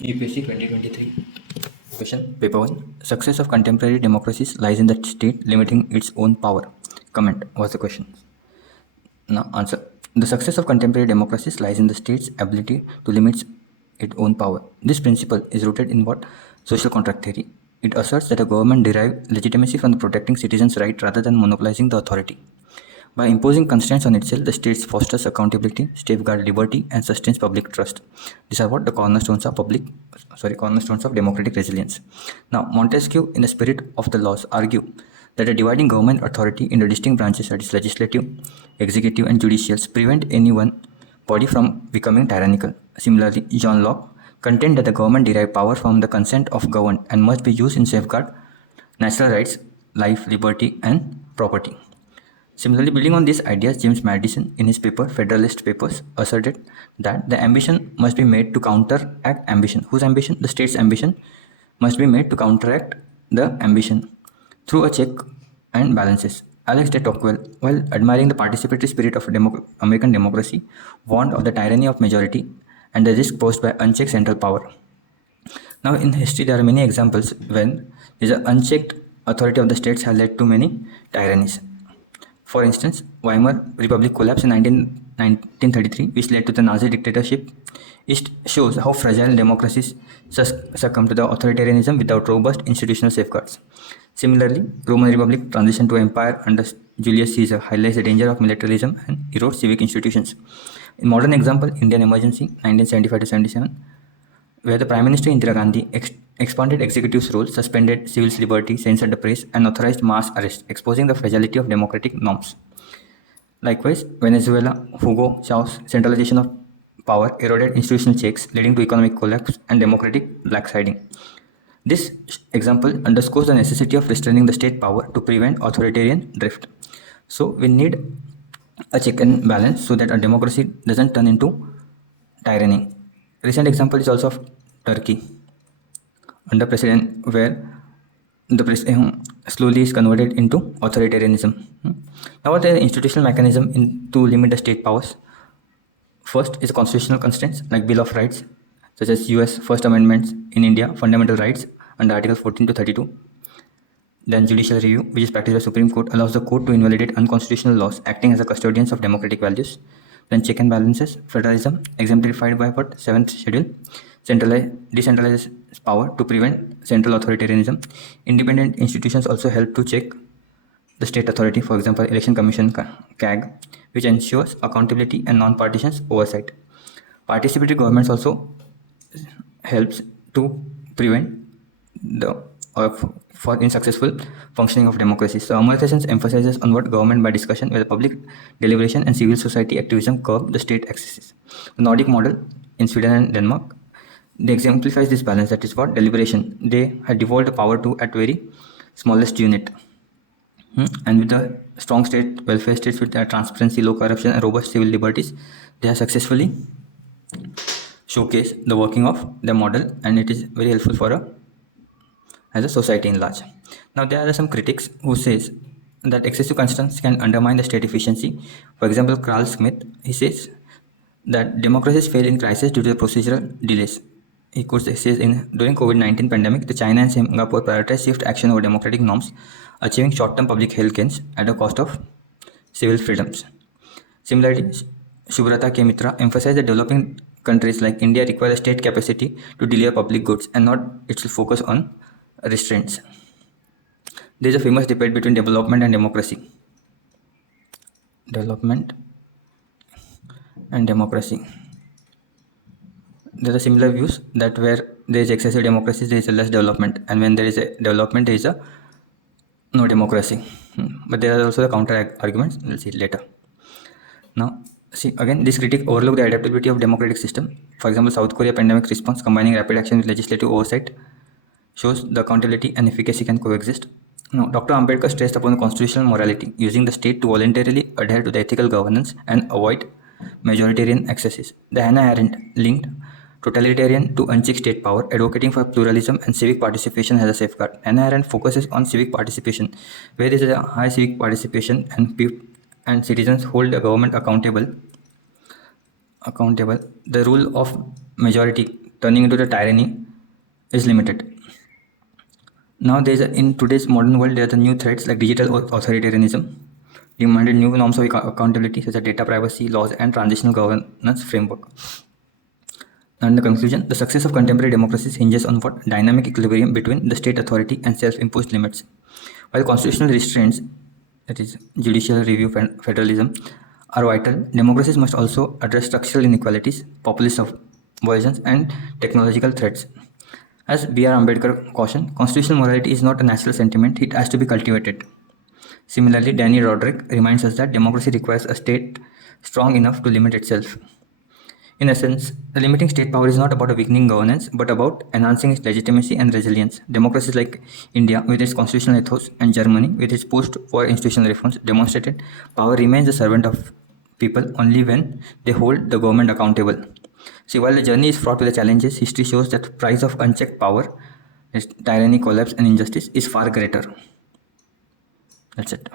UPSC 2023. Question paper 1. Success of contemporary democracies lies in the state limiting its own power. Comment was the question. Now answer. The success of contemporary democracies lies in the state's ability to limit its own power. This principle is rooted in what? Social contract theory. It asserts that a government derives legitimacy from protecting citizens' rights rather than monopolizing the authority. By imposing constraints on itself, the state fosters accountability, safeguards liberty, and sustains public trust. These are what the cornerstones of democratic resilience. Now, Montesquieu, in the spirit of the laws, argue that a dividing government authority into distinct branches, that is legislative, executive, and judicial, prevent any one body from becoming tyrannical. Similarly, John Locke contend that the government derive power from the consent of governed and must be used in safeguard natural rights, life, liberty, and property. Similarly, building on these ideas, James Madison, in his paper Federalist Papers, asserted that the ambition must be made to counteract ambition. Whose ambition? The state's ambition must be made to counteract the ambition through a check and balances. Alex de Tocqueville, while admiring the participatory spirit of American democracy, warned of the tyranny of majority and the risk posed by unchecked central power. Now, in history, there are many examples when this unchecked authority of the states has led to many tyrannies. For instance, Weimar Republic collapsed in 1933, which led to the Nazi dictatorship. It shows how fragile democracies succumb to the authoritarianism without robust institutional safeguards. Similarly, Roman Republic transition to empire under Julius Caesar highlights the danger of militarism and erodes civic institutions. In modern example, Indian emergency 1975 to 77, where the Prime Minister Indira Gandhi expanded executive's role, suspended civil liberty, censored the press, and authorized mass arrests, exposing the fragility of democratic norms. Likewise, Venezuela, Hugo Chavez's centralization of power eroded institutional checks, leading to economic collapse and democratic backsliding. This example underscores the necessity of restraining the state power to prevent authoritarian drift. So, we need a check and balance so that our democracy doesn't turn into tyranny. Recent example is also of Turkey under president where the president slowly is converted into authoritarianism. Now, what are the institutional mechanism to limit the state powers? First is constitutional constraints like Bill of Rights, such as US First Amendments in India, fundamental rights under Article 14 to 32. Then judicial review, which is practiced by Supreme Court, allows the court to invalidate unconstitutional laws, acting as a custodians of democratic values. Then check and balances, federalism, exemplified by what? 7th schedule, decentralizes power to prevent central authoritarianism. Independent institutions also help to check the state authority, for example, Election Commission, CAG, which ensures accountability and non-partisan oversight. Participatory governments also helps to prevent the for unsuccessful functioning of democracy. So Amartya Sen emphasizes on what government by discussion, where the public deliberation and civil society activism curb the state excesses. The Nordic model in Sweden and Denmark, they exemplifies this balance. That is what deliberation. They had devolved the power to at very smallest unit. And with the strong state, welfare states with their transparency, low corruption, and robust civil liberties, they have successfully showcased the working of the model, and it is very helpful for as a society in large. Now, there are some critics who says that excessive constraints can undermine the state efficiency. For example, Carl Smith, he says that democracies fail in crisis due to the procedural delays. He says during COVID-19 pandemic, the China and Singapore prioritized swift action over democratic norms, achieving short-term public health gains at a cost of civil freedoms. Similarly, Subrata K. Mitra emphasized that developing countries like India require a state capacity to deliver public goods and not its focus on restraints. There is a famous debate between development and democracy. Development and democracy. There are similar views that where there is excessive democracy, there is a less development, and when there is a development, there is a no democracy. But there are also the counter arguments. We'll see it later. Now, see again, this critic overlook the adaptability of democratic system. For example, South Korea pandemic response combining rapid action with legislative oversight shows the accountability and efficacy can coexist. Now, Dr. Ambedkar stressed upon the constitutional morality, using the state to voluntarily adhere to the ethical governance and avoid majoritarian excesses. The Hannah Arendt linked totalitarian to unchecked state power, advocating for pluralism and civic participation as a safeguard. Hannah Arendt focuses on civic participation, where there is a high civic participation and citizens hold the government accountable. The rule of majority turning into the tyranny is limited. Now, in today's modern world, there are the new threats like digital authoritarianism, demanded new norms of accountability such as data privacy laws and transitional governance framework. And the conclusion, the success of contemporary democracies hinges on what dynamic equilibrium between the state authority and self-imposed limits. While constitutional restraints, that is, judicial review federalism, are vital, democracies must also address structural inequalities, populist subversions, and technological threats. As B.R. Ambedkar cautioned, constitutional morality is not a natural sentiment, it has to be cultivated. Similarly, Danny Roderick reminds us that democracy requires a state strong enough to limit itself. In essence, the limiting state power is not about a weakening governance, but about enhancing its legitimacy and resilience. Democracies like India, with its constitutional ethos, and Germany, with its post-war institutional reforms, demonstrated power remains the servant of people only when they hold the government accountable. See, while the journey is fraught with the challenges, history shows that the price of unchecked power, its tyranny, collapse, and injustice, is far greater. That's it.